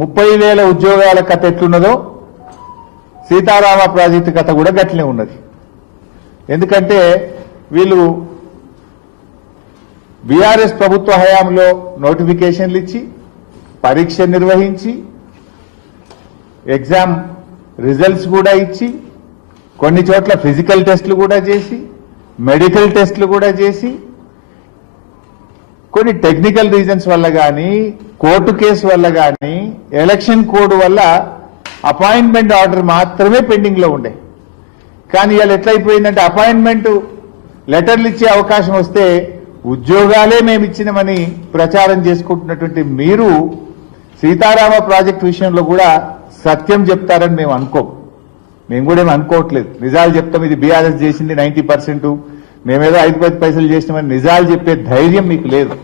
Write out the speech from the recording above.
ముప్పై వేల ఉద్యోగాల కథ ఎట్లున్నదో సీతారామ ప్రాజెక్టు కథ కూడా గట్లనే ఉన్నది. ఎందుకంటే వీళ్ళు బీఆర్ఎస్ ప్రభుత్వ హయాంలో నోటిఫికేషన్లు ఇచ్చి పరీక్ష నిర్వహించి ఎగ్జామ్ రిజల్ట్స్ కూడా ఇచ్చి కొన్ని చోట్ల ఫిజికల్ టెస్టులు కూడా చేసి మెడికల్ టెస్టులు కూడా చేసి కొన్ని టెక్నికల్ రీజన్స్ వల్ల కానీ కోర్టు కేసు వల్ల కానీ ఎలక్షన్ కోడ్ వల్ల అపాయింట్మెంట్ ఆర్డర్ మాత్రమే పెండింగ్లో ఉండే. కానీ ఇవాళ ఎట్లయిపోయిందంటే అపాయింట్మెంట్ లెటర్లు ఇచ్చే అవకాశం వస్తే ఉద్యోగాలే మేము ఇచ్చినామని ప్రచారం చేసుకుంటున్నటువంటి మీరు సీతారామ ప్రాజెక్ట్ విషయంలో కూడా సత్యం చెప్తారని మేము అనుకోం. మేము కూడా ఏమి అనుకోవట్లేదు. నిజాలు చెప్తాం. ఇది బీఆర్ఎస్ చేసింది నైన్టీ పర్సెంట్. మేమేదో ఐదు పది పైసలు చేసినామని నిజాలు చెప్పే ధైర్యం మీకు లేదు.